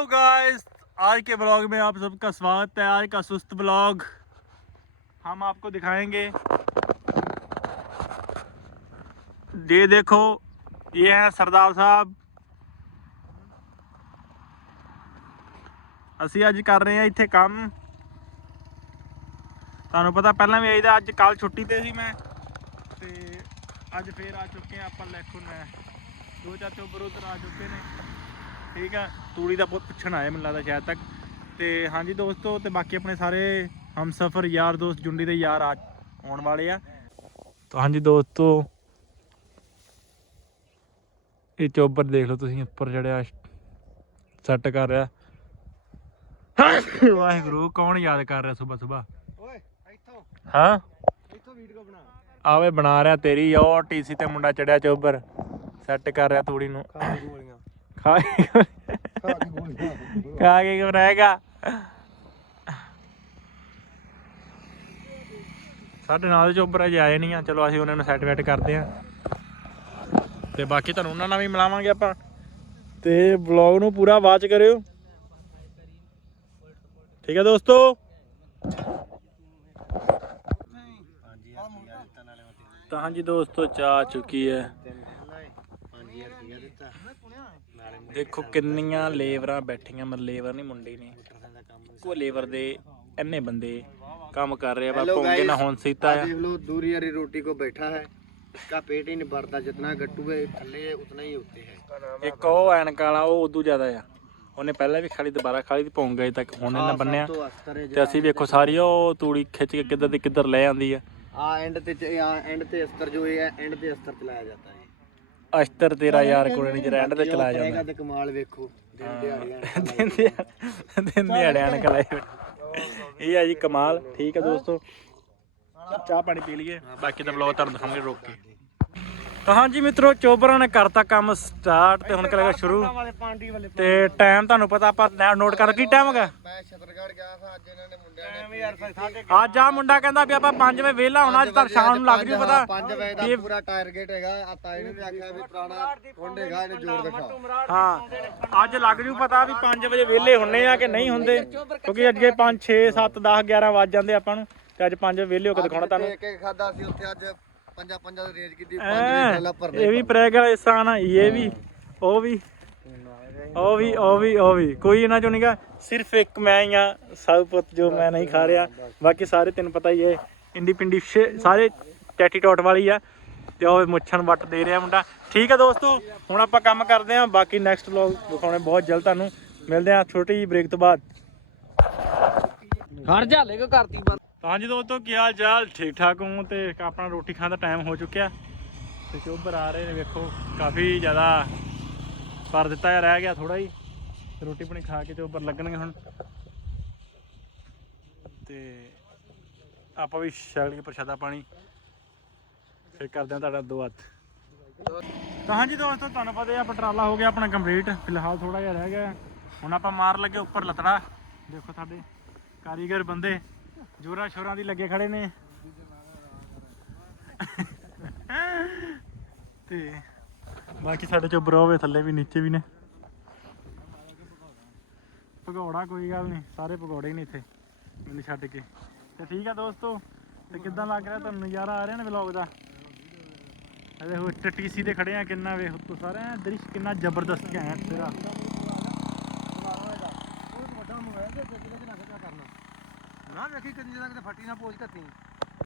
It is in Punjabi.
तो गाइस आज के ब्लॉग में आप सबका स्वागत है आज का सुस्त ब्लॉग हम आपको दिखाएंगे ये देखो ये हैं सरदार साहब ਅਸੀਂ ਅੱਜ ਕਰ ਰਹੇ ਹਾਂ ਇੱਥੇ ਕੰਮ ਤੁਹਾਨੂੰ ਪਤਾ ਪਹਿਲਾਂ ਵੀ ਆਈਦਾ ਅੱਜ ਕੱਲ ਛੁੱਟੀ ਤੇ ਸੀ ਮੈਂ ਤੇ ਅੱਜ ਫੇਰ ਆ ਚੁੱਕੇ ਹਾਂ ਆਪਾਂ ਲੈਖੁਨ ਦੋ ਚਾਰ ਚੋਬਰ ਉੱਧਰ ਆ ਚੁੱਕੇ ਨੇ ਠੀਕ ਆ? ਤੂੜੀ ਦਾ ਬਹੁਤ ਪੁੱਛਣ ਆਏ ਮੈਨੂੰ ਲੱਗਦਾ ਸ਼ਾਇਦ ਤੱਕ। ਤੇ ਹਾਂਜੀ ਦੋਸਤੋ ਤੇ ਬਾਕੀ ਆਪਣੇ ਸਾਰੇ ਹਮ ਸਫਰ ਯਾਰ ਦੋਸਤ ਜੁੰਡੀ ਦੇ ਯਾਰ ਆ ਆਉਣ ਵਾਲੇ ਆ। ਤਾਂ ਹਾਂਜੀ ਦੋਸਤੋ ਇਹ ਚੋਬਰ ਦੇਖ ਲਓ ਤੁਸੀਂ ਉੱਪਰ ਚੜਿਆ ਸੈੱਟ ਕਰ ਰਿਹਾ। ਵਾਹਿਗੁਰੂ ਕੌਣ ਯਾਦ ਕਰ ਰਿਹਾ ਸਵੇਰ ਸਵੇਰ ਓਏ ਇੱਥੋਂ। ਹਾਂ? ਇੱਥੋਂ ਵੀਡੀਓ ਬਣਾ। ਆਵੇ ਬਣਾ ਰਿਹਾ ਤੇਰੀ ਉਹ ਟੀਸੀ ਤੇ ਮੁੰਡਾ ਚੜਿਆ ਚੋਬਰ। ਸੈੱਟ ਕਰ ਰਿਹਾ ਤੂੜੀ ਨੂੰ। ਖਾ ਕੇ ਖਾ ਕੇ ਸਾਡੇ ਨਾਲ ਚੋਬਰ ਅਜੇ ਆਏ ਨਹੀਂ ਆ। ਚਲੋ ਅਸੀਂ ਉਹਨਾਂ ਨੂੰ ਸੈੱਟ ਵੈਟ ਕਰਦੇ ਆ। ਤੇ ਬਾਕੀ ਤੁਹਾਨੂੰ ਉਹਨਾਂ ਨਾਲ ਵੀ ਮਿਲਾਵਾਂਗੇ ਆਪਾਂ। ਤੇ ਵਲੌਗ ਨੂੰ ਪੂਰਾ ਵਾਚ ਕਰਿਓ। ਠੀਕ ਹੈ ਦੋਸਤੋ? ਤਾਂ ਹਾਂਜੀ ਦੋਸਤੋ ਚਾਹ ਚੁੱਕੀ ਹੈ। ਹਾਂਜੀ ਰੁਪਿਆ ਦਿੱਤਾ ਨਾਲੇ ਦੇਖੋ ਕਿੰਨੀਆਂ ਲੇਬਰਾਂ ਬੈਠੀਆਂ ਮਤਲਬ ਲੇਬਰ ਨਹੀਂ ਮੁੰਡੇ ਨੇ ਮੋਟਰਸਾਈਕਲ ਦਾ ਕੰਮ ਕੋ ਲੇਬਰ ਦੇ ਇੰਨੇ ਬੰਦੇ ਕੰਮ ਕਰ ਰਹੇ ਆ ਬਾ Hello ਪੌਂਗੇ ਨਾ guys, ਹੁਣ ਸੀਤਾ ਆ देख लो दूरी वाली रोटी को बैठा है इसका पेट ही नहीं भरता जितना गट्टू है थल्ले उतना ही होते हैं ਇੱਕ ਉਹ ਐਨਕ ਵਾਲਾ ਉਹ ਉਦੋਂ ਜ਼ਿਆਦਾ ਆ ਉਹਨੇ ਪਹਿਲਾਂ ਵੀ ਖਾਲੀ ਦੁਬਾਰਾ ਖਾਲੀ ਤੇ ਪੌਂਗਾ ਗਏ ਤੱਕ ਹੁਣ ਇਹਨਾਂ ਬੰਨਿਆ तो अस्तर है ਤੇ ਅਸੀਂ ਵੇਖੋ ਸਾਰੀ ਉਹ ਤੂੜੀ ਖਿੱਚ ਕੇ ਕਿੱਧਰ ਦੀ ਕਿੱਧਰ ਲੈ ਆਂਦੀ ਆ आ एंड ते आ एंड ते अस्तर जो है एंड ते अस्तर चलाया जाता है ਅਸ਼ਤਰ ਤੇਰਾ ਯਾਰ ਕੋਲੇ ਨਹੀਂ ਰਹਿਣ ਤੇ ਚਲਾ ਜਾਂਦਾ ਤੇ ਕਮਾਲ ਵੇਖੋ ਦਿਨ ਦਿਹਾੜਿਆਂ ਦਿਨ ਦਿਹਾੜਿਆਂ ਦਿਨ ਦਿਹਾੜਿਆਂ ਨਿਕਲੇ ਇਹ ਆ ਜੀ ਕਮਾਲ ਠੀਕ ਆ ਦੋਸਤੋ। ਚਾਹ ਪਾਣੀ ਪੀ ਲਈਏ। ਬਾਕੀ ਦਾ ਵਲੌਗ ਤੁਹਾਨੂੰ ਦਿਖਾਵਾਂਗੇ ਰੋਕ ਕੇ। ਤਾਂ ਹਾਂਜੀ ਮਿੱਤਰੋ ਚੋਬਰਾ ਨੇ ਕਰਤਾ ਕੰਮ ਸਟਾਰਟ ਤੇ ਹੁਣ ਕਰੇਗਾ ਸ਼ੁਰੂ? ਤੇ ਟਾਈਮ ਤੁਹਾਨੂੰ ਪਤਾ ਆਪਾਂ ਨੋਟ ਕਰ ਕੀ ਟਾਈਮ ਹੈਗਾ? ਅੱਜ ਆ ਮੁੰਡਾ ਕਹਿੰਦਾ ਵੀ ਆਪਾਂ 5 ਵਜੇ ਹੋਣਾ ਅੱਜ ਤਾਂ ਸ਼ਾਮ ਨੂੰ ਲੱਗ ਜੂ ਪਤਾ। ਅੱਜ ਲੱਗ ਜੂ ਪਤਾ ਵੀ 5 ਵਜੇ ਵਿਹਲੇ ਹੁੰਨੇ ਆ ਕਿ ਨਹੀਂ ਹੁੰਦੇ ਕਿਉਂਕਿ ਅੱਗੇ 5 6 7 10 11 ਵਜ ਜਾਂਦੇ ਆਪਾਂ ਨੂੰ ਤੇ ਅੱਜ 5 ਵਜੇ ਵਿਹਲੇ ਹੋ ਕੇ ਦਿਖਾਉਣਾ ਤੁਹਾਨੂੰ। ਪੰਜਾਂ ਪੰਜਾਂ ਦੀ ਰੇਂਜ ਕੀਤੀ 5 ਐਂ, ਵਜੇ ਪਹਿਲਾਂ ਭਰਨੇ ਇਹ ਵੀ ਪ੍ਰੈਗ ਵਾਲਾ ਹਿੱਸਾ ਨਾ ਇਹ ਵੀ ਉਹ ਵੀ ਉਹ ਵੀ ਉਹ ਵੀ ਉਹ ਵੀ। ਕੋਈ ਇਹਨਾਂ ਚੋਂ ਨਹੀਂਗਾ ਸਿਰਫ ਇੱਕ ਮੈਂ ਹੀ ਆ ਸਭ ਪੁੱਤ ਜੋ ਮੈਂ ਨਹੀਂ ਖਾ ਰਿਹਾ। ਬਾਕੀ ਸਾਰੇ ਤੈਨੂੰ ਪਤਾ ਹੀ ਹੈ ਇੰਡੀ ਪਿੰਡੀ ਸਾਰੇ ਟੈਟੀ ਟੋਟ ਵਾਲੀ ਆ ਤੇ ਉਹ ਮੁੱਛਣ ਵੱਟ ਦੇ ਰਿਹਾ ਮੁੰਡਾ। ਠੀਕ ਹੈ ਦੋਸਤੋ ਹੁਣ ਆਪਾਂ ਕੰਮ ਕਰਦੇ ਆਂ ਬਾਕੀ ਨੈਕਸਟ ਵਲੌਗ ਦਿਖਾਉਣੇ ਬਹੁਤ ਜਲਦ ਤੁਹਾਨੂੰ। ਮਿਲਦੇ ਆਂ ਛੋਟੀ ਜਿਹੀ ਬ੍ਰੇਕ ਤੋਂ ਬਾਅਦ। ਖੜ ਜਾ ਲੈ ਕੇ ਕਰਤੀ ਹਾਂਜੀ ਦੋਸਤੋ, ਕੀ ਹਾਲ ਚਾਲ? ਠੀਕ ਠਾਕ ਹੋ ਤੇ ਆਪਣਾ ਰੋਟੀ ਖਾਣ ਦਾ ਟਾਈਮ ਹੋ ਚੁੱਕਿਆ। ਤੇ ਚੋਬਰ ਆ ਰਹੇ ਨੇ, ਵੇਖੋ, ਕਾਫੀ ਜ਼ਿਆਦਾ ਪਰ ਦਿੱਤਾ ਰਹਿ ਗਿਆ ਥੋੜਾ ਹੀ। ਰੋਟੀ ਪਾਣੀ ਖਾ ਕੇ ਚੋਬਰ ਲੱਗਣਗੇ ਹੁਣ। ਤੇ ਆਪਾਂ ਵੀ ਛਕ ਕੇ ਪ੍ਰਸ਼ਾਦਾ ਪਾਣੀ। ਫਿਰ ਕਰਦੇ ਹਾਂ ਤੁਹਾਡਾ ਦੋ ਹੱਥ। ਤਾਂ ਹਾਂਜੀ ਦੋਸਤੋ, ਤੁਹਾਨੂੰ ਪਤਾ ਹੈ ਪਟਰਾਲਾ ਹੋ ਗਿਆ ਆਪਣਾ ਕੰਪਲੀਟ ਫਿਲਹਾਲ ਥੋੜਾ ਜਿਹਾ ਰਹਿ ਗਿਆ। ਹੁਣ ਆਪਾਂ ਮਾਰ ਲੱਗੇ ਉੱਪਰ ਲਤੜਾ। ਦੇਖੋ ਸਾਡੇ ਕਾਰੀਗਰ ਬੰਦੇ। ਜੋਰਾਂ ਸ਼ੋਰਾਂ ਦੀ ਲੱਗੇ ਖੜੇ ਨੇ। ਤੇ ਬਾਕੀ ਸਾਡੇ ਚੋਂ ਬਰੋਵੇ ਥੱਲੇ ਵੀ, ਨੀਚੇ ਵੀ ਨੇ। ਭਗੌੜਾ ਕੋਈ ਗੱਲ ਨਹੀਂ, ਸਾਰੇ ਭਗੌੜੇ ਨੇ ਇੱਥੇ, ਮੈਨੂੰ ਛੱਡ ਕੇ। ਤੇ ਠੀਕ ਆ ਦੋਸਤੋ, ਤੇ ਕਿੱਦਾਂ ਲੱਗ ਰਿਹਾ ਤੁਹਾਨੂੰ ਨਜ਼ਾਰਾ ਆ ਰਿਹਾ ਨਾ ਵਲੌਗ ਦਾ? ਇਹ ਦੇਖੋ ਟੀਸੀ ਤੇ ਖੜੇ ਆ, ਕਿੰਨਾ ਵੇਖ ਤੋ ਸਾਰੇ ਦ੍ਰਿਸ਼ ਕਿੰਨਾ ਜ਼ਬਰਦਸਤ ਹੈ ਤੇਰਾ ਨਾ ਵੇਖੀ ਕਿੰਨੀ ਜਗ੍ਹਾ ਤੇ ਫੱਟੀ ਨਾ ਪੋਜ ਕਰਤੀ